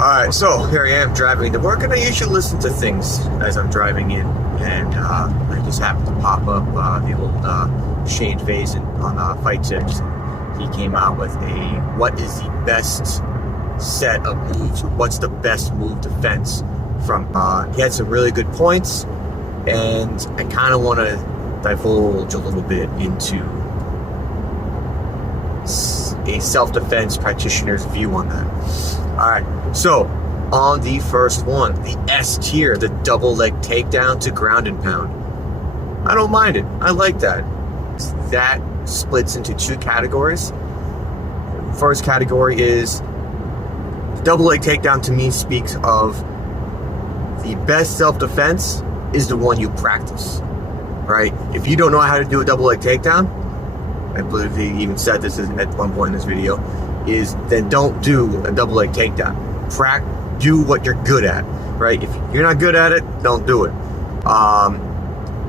Alright, so here I am driving to work, and I usually listen to things as I'm driving in, and I just happened to pop up the old Shane Faison on Fight Tips. He came out with what is the best set of moves, what's the best move defense from, he had some really good points, and I kind of want to divulge a little bit into a self-defense practitioner's view on that. Alright, so on the first one, the S tier, the double leg takedown to ground and pound. I don't mind it. I like that. That splits into two categories. First category is double leg takedown. To me, speaks of the best self-defense is the one you practice, right? If you don't know how to do a double leg takedown, I believe he even said this at one point in this video, is then don't do a double leg takedown. Do what you're good at, right? If you're not good at it, don't do it.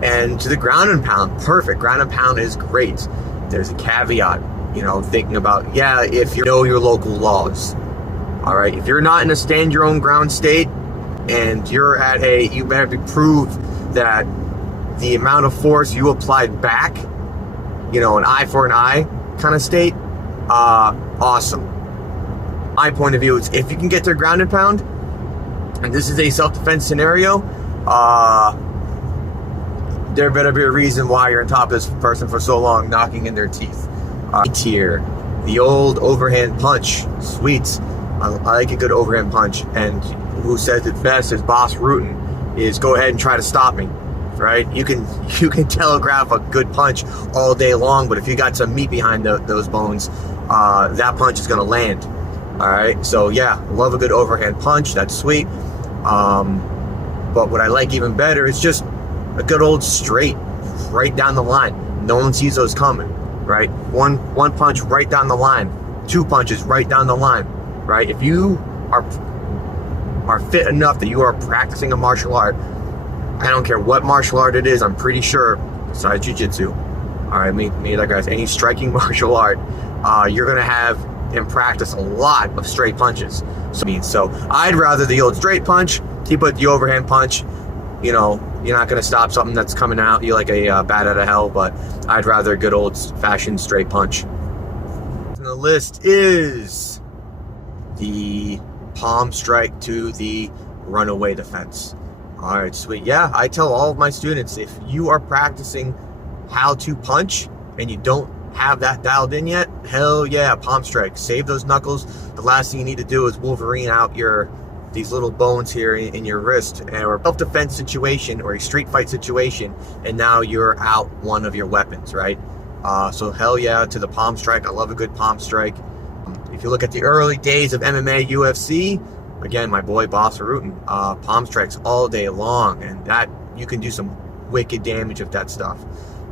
And to the ground and pound, perfect. Ground and pound is great. There's a caveat, thinking about, if you know your local laws. All right, if you're not in a stand your own ground state and you're at you better be proved that the amount of force you applied back, an eye for an eye kind of state, awesome. My point of view is if you can get to ground and pound, and this is a self-defense scenario, there better be a reason why you're on top of this person for so long, knocking in their teeth. Tier, the old overhand punch, sweet. I like a good overhand punch, and who says it best is Bas Rutten, is go ahead and try to stop me, right? You can telegraph a good punch all day long, but if you got some meat behind those bones, that punch is going to land. All right, so yeah, love a good overhand punch. That's sweet. But what I like even better is just a good old straight, right down the line. No one sees those coming, right? One punch right down the line, two punches right down the line, right? If you are fit enough that you are practicing a martial art, I don't care what martial art it is, I'm pretty sure, besides jiu-jitsu, all right, me like guys, any striking martial art, you're gonna have and practice a lot of straight punches. So I'd rather the old straight punch. Keep with the overhand punch. You're not gonna stop something that's coming out you like a bat out of hell, but I'd rather a good old fashioned straight punch. And the list is the palm strike to the runaway defense. All right, sweet. Yeah, I tell all of my students, if you are practicing how to punch and you don't have that dialed in yet, hell yeah, palm strike. Save those knuckles. The last thing you need to do is Wolverine out these little bones here in your wrist, or a self-defense situation or a street fight situation, and now you're out one of your weapons, right? So hell yeah to the palm strike. I love a good palm strike. If you look at the early days of MMA, UFC, again, my boy Bas Rutten, palm strikes all day long, and that you can do some wicked damage with that stuff.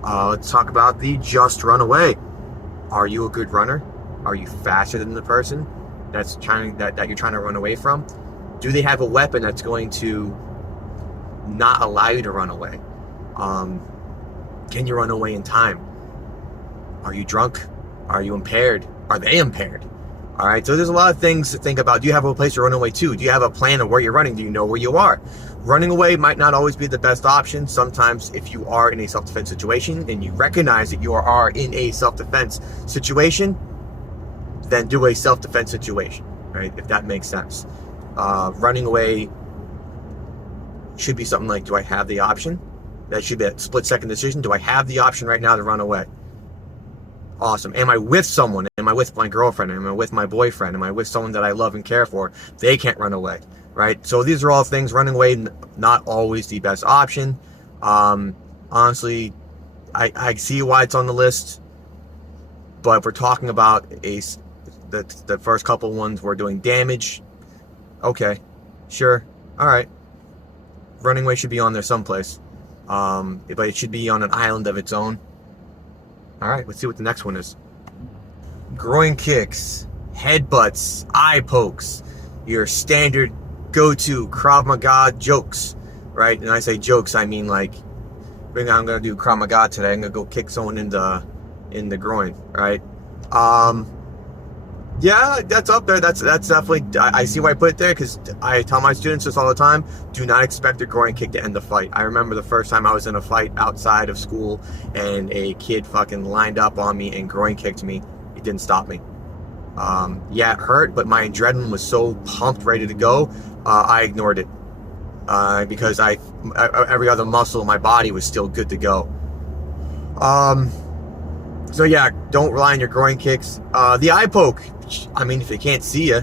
Let's talk about the just run away. Are you a good runner? Are you faster than the person that you're trying to run away from? Do they have a weapon that's going to not allow you to run away? Can you run away in time? Are you drunk? Are you impaired? Are they impaired? All right, so there's a lot of things to think about. Do you have a place to run away to? Do you have a plan of where you're running? Do you know where you are? Running away might not always be the best option. Sometimes if you are in a self-defense situation and you recognize that you are in a self-defense situation, then do a self-defense situation, right? If that makes sense. Running away should be something like, do I have the option? That should be a split-second decision. Do I have the option right now to run away? Awesome. Am I with someone? Am I with my girlfriend? Am I with my boyfriend? Am I with someone that I love and care for? They can't run away, right? So these are all things. Running away, not always the best option. Honestly, I see why it's on the list, but if we're talking about the first couple ones, we're doing damage. Okay, sure, all right. Running away should be on there someplace, but it should be on an island of its own. All right, let's see what the next one is. Groin kicks, headbutts, eye pokes, your standard go-to Krav Maga jokes, right? And I say jokes, I mean like, I'm gonna do Krav Maga today. I'm gonna go kick someone in the groin, right? Yeah, that's up there. That's definitely. I see why I put it there, because I tell my students this all the time. Do not expect a groin kick to end the fight. I remember the first time I was in a fight outside of school, and a kid fucking lined up on me and groin kicked me. It didn't stop me. Yeah, it hurt, but my adrenaline was so pumped, ready to go. I ignored it because every other muscle in my body was still good to go. So yeah, don't rely on your groin kicks. The eye poke. I mean, if they can't see you,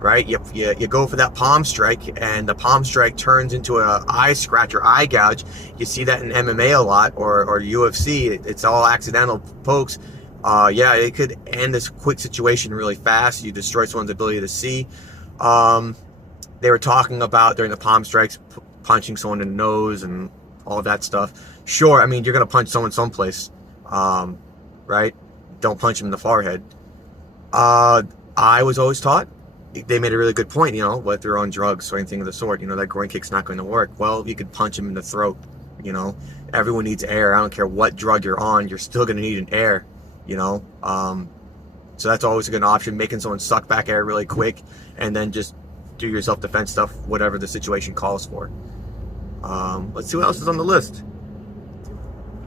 right? You go for that palm strike, and the palm strike turns into a eye scratch or eye gouge. You see that in MMA a lot, or UFC. It's all accidental pokes. Yeah, it could end this quick situation really fast. You destroy someone's ability to see. They were talking about during the palm strikes, punching someone in the nose and all that stuff. Sure, I mean, you're gonna punch someone someplace, right? Don't punch them in the forehead. I was always taught, they made a really good point, what they're on drugs or anything of the sort, that groin kick's not going to work. Well, you could punch them in the throat, everyone needs air. I don't care what drug you're on, you're still going to need an air, so that's always a good option, making someone suck back air really quick, and then just do your self-defense stuff, whatever the situation calls for. Let's see what else is on the list.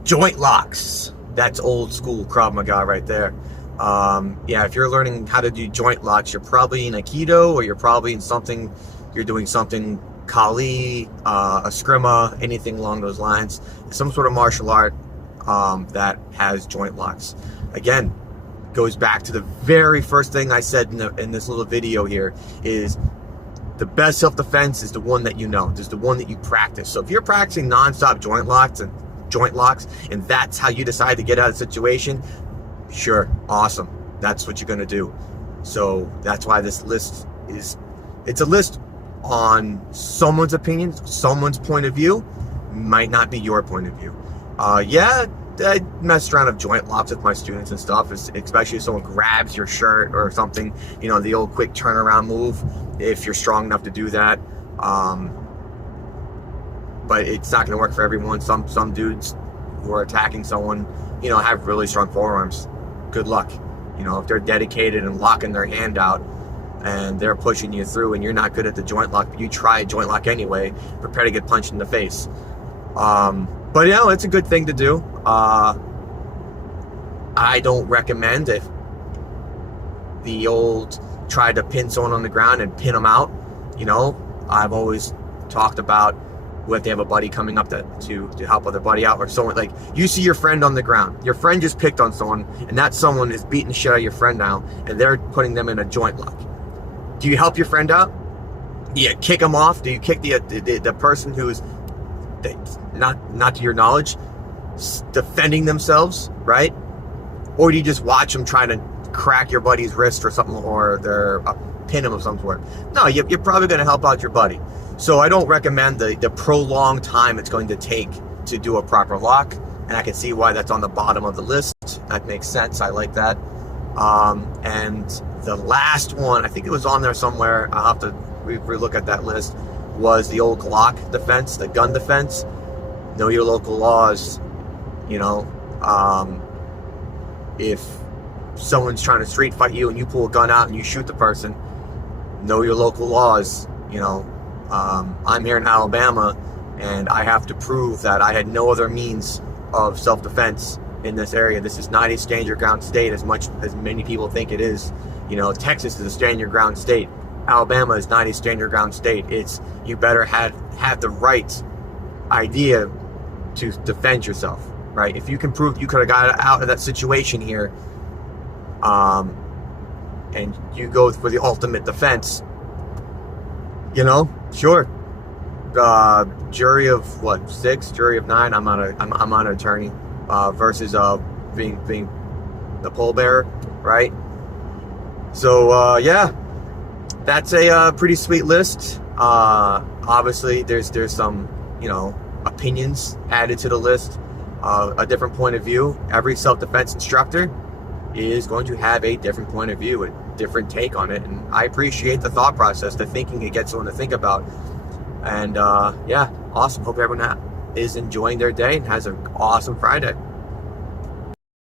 Joint locks. That's old school Krav Maga right there. Yeah, if you're learning how to do joint locks, you're probably in Aikido, or you're probably in something, you're doing something Kali, Eskrima, anything along those lines. Some sort of martial art that has joint locks. Again, goes back to the very first thing I said in this little video here, is the best self-defense is the one that is the one that you practice. So if you're practicing non-stop joint locks, and that's how you decide to get out of the situation, sure, awesome. That's what you're going to do. So that's why this list it's a list on someone's opinion, someone's point of view, might not be your point of view. Yeah, I messed around with joint locks with my students and stuff, especially if someone grabs your shirt or something, the old quick turnaround move, if you're strong enough to do that. But it's not going to work for everyone. Some dudes who are attacking someone, have really strong forearms. Good luck. If they're dedicated and locking their hand out and they're pushing you through, and you're not good at the joint lock, but you try a joint lock anyway, prepare to get punched in the face. But it's a good thing to do. I don't recommend if the old try to pin someone on the ground and pin them out. I've always talked about if they have a buddy coming up to help other buddy out, or someone, like, you see your friend on the ground, your friend just picked on someone, and that someone is beating the shit out of your friend now, and they're putting them in a joint lock. Do you help your friend out? Do you kick them off? Do you kick the person who is not to your knowledge defending themselves, right? Or do you just watch them trying to crack your buddy's wrist or something, or they're pin him of some sort? No, you're probably going to help out your buddy. So I don't recommend the prolonged time it's going to take to do a proper lock, and I can see why that's on the bottom of the list. That makes sense. I like that. And the last one, I think it was on there somewhere, I'll have to re-look at that list, was the old Glock defense, the gun defense. Know your local laws. If someone's trying to street fight you and you pull a gun out and you shoot the person, know your local laws. I'm here in Alabama, and I have to prove that I had no other means of self-defense in this area. This is not a stand your ground state as much as many people think it is. Texas is a stand your ground state. Alabama is not a stand your ground state. You better have the right idea to defend yourself, right? If you can prove you could have got out of that situation here, and you go for the ultimate defense, sure. Jury of what, 6, jury of 9. I'm not an attorney. Versus being the pallbearer, right? So yeah, that's a pretty sweet list. Obviously, there's some opinions added to the list, a different point of view. Every self-defense instructor is going to have a different point of view, a different take on it, and I appreciate the thought process, the thinking it gets someone to think about. And yeah, awesome. Hope everyone is enjoying their day and has an awesome Friday.